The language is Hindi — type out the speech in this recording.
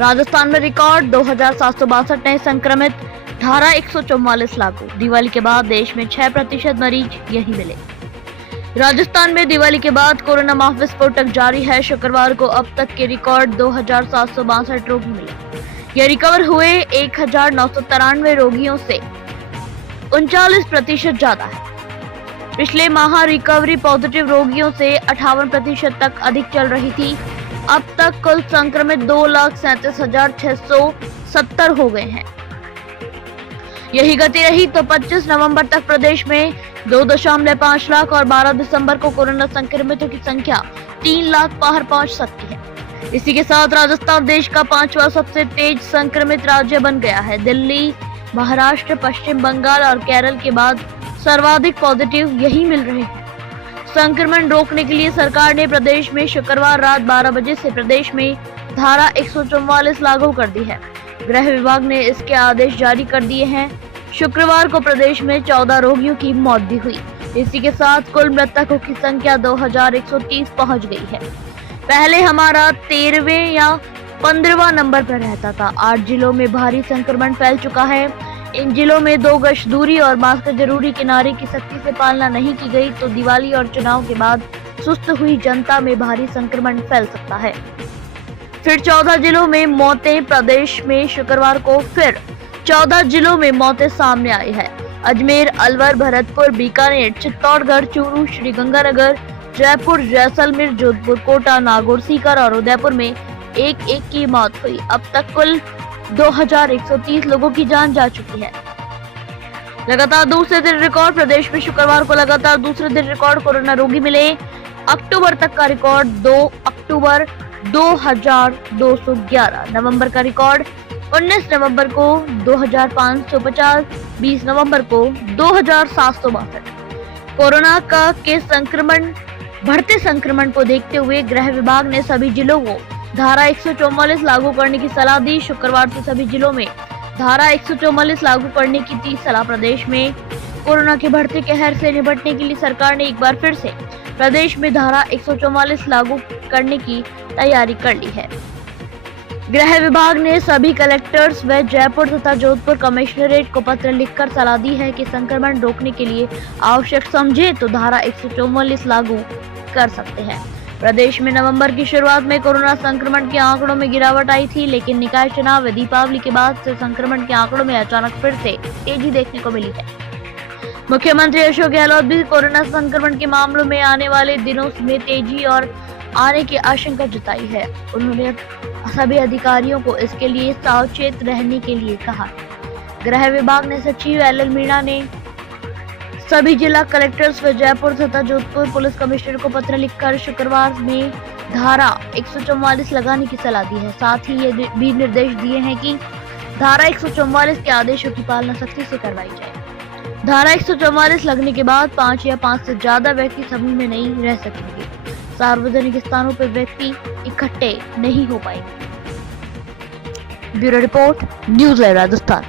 राजस्थान में रिकॉर्ड 2762 नए संक्रमित, धारा 144 लागू। दिवाली के बाद देश में 6% मरीज यही मिले। राजस्थान में दिवाली के बाद कोरोना महाविस्फोटक जारी है। शुक्रवार को अब तक के रिकॉर्ड 2762 रोगी मिले। यह रिकवर हुए 1993 रोगियों से 39% ज्यादा है। पिछले माह रिकवरी पॉजिटिव रोगियों से 58% तक अधिक चल रही थी। अब तक कुल संक्रमित 2,37,670 हो गए हैं। यही गति रही तो 25 नवंबर तक प्रदेश में 2.5 लाख और 12 दिसंबर को कोरोना संक्रमितों की संख्या 3 लाख पार पहुंच सकती है। इसी के साथ राजस्थान देश का 5वां सबसे तेज संक्रमित राज्य बन गया है। दिल्ली, महाराष्ट्र, पश्चिम बंगाल और केरल के बाद सर्वाधिक पॉजिटिव यही मिल रहे हैं। संक्रमण रोकने के लिए सरकार ने प्रदेश में शुक्रवार रात 12 बजे से प्रदेश में धारा 144 लागू कर दी है। गृह विभाग ने इसके आदेश जारी कर दिए हैं। शुक्रवार को प्रदेश में 14 रोगियों की मौत भी हुई। इसी के साथ कुल मृतकों की संख्या 2130 पहुंच गई है। पहले हमारा 13वें या 15वां नंबर पर रहता था। 8 जिलों में भारी संक्रमण फैल चुका है। इन जिलों में 2 गज दूरी और मास्क जरूरी के नारे की सख्ती से पालना नहीं की गई तो दिवाली और चुनाव के बाद सुस्त हुई जनता में भारी संक्रमण फैल सकता है। फिर 14 जिलों में मौतें। प्रदेश में शुक्रवार को फिर 14 जिलों में मौतें सामने आई है। अजमेर, अलवर, भरतपुर, बीकानेर, चित्तौड़गढ़, चूरू, श्रीगंगानगर, जयपुर, जैसलमेर, जोधपुर, कोटा, नागौर, सीकर और उदयपुर में एक की मौत हुई। अब तक कुल 2130 लोगों की जान जा चुकी है। लगातार दूसरे दिन रिकॉर्ड। प्रदेश में शुक्रवार को लगातार दूसरे दिन रिकॉर्ड कोरोना रोगी मिले। अक्टूबर तक का रिकॉर्ड 2 अक्टूबर 2211, नवंबर का रिकॉर्ड 19 नवंबर को 2550, 20 नवंबर को 2762। कोरोना का के बढ़ते संक्रमण को देखते हुए गृह विभाग ने सभी जिलों को धारा 144 लागू करने की सलाह दी। शुक्रवार से सभी जिलों में धारा 144 लागू करने की दी सलाह। प्रदेश में कोरोना के बढ़ते कहर से निपटने के लिए सरकार ने एक बार फिर से प्रदेश में धारा 144 लागू करने की तैयारी कर ली है। गृह विभाग ने सभी कलेक्टर्स व जयपुर तथा जोधपुर कमिश्नरेट को पत्र लिखकर सलाह दी है कि संक्रमण रोकने के लिए आवश्यक समझे तो धारा 144 लागू कर सकते हैं। प्रदेश में नवंबर की शुरुआत में कोरोना संक्रमण के आंकड़ों में गिरावट आई थी, लेकिन निकाय चुनाव व दीपावली के बाद से संक्रमण के आंकड़ों में अचानक फिर से तेजी देखने को मिली है। मुख्यमंत्री अशोक गहलोत भी कोरोना संक्रमण के मामलों में आने वाले दिनों में तेजी और आने की आशंका जताई है। उन्होंने सभी अधिकारियों को इसके लिए सावचेत रहने के लिए कहा। गृह विभाग ने सचिव LL मीणा ने सभी जिला कलेक्टर्स व जयपुर तथा जोधपुर पुलिस कमिश्नर को पत्र लिखकर शुक्रवार में धारा 144 लगाने की सलाह दी है। साथ ही ये भी निर्देश दिए हैं कि धारा 144 के आदेशों की पालना सख्ती से करवाई जाए। धारा 144 लगने के बाद 5 या 5 से ज्यादा व्यक्ति समूह में नहीं रह सकेंगे। सार्वजनिक स्थानों पर व्यक्ति इकट्ठे नहीं हो पाएंगे। Bureau report, news live Rajasthan.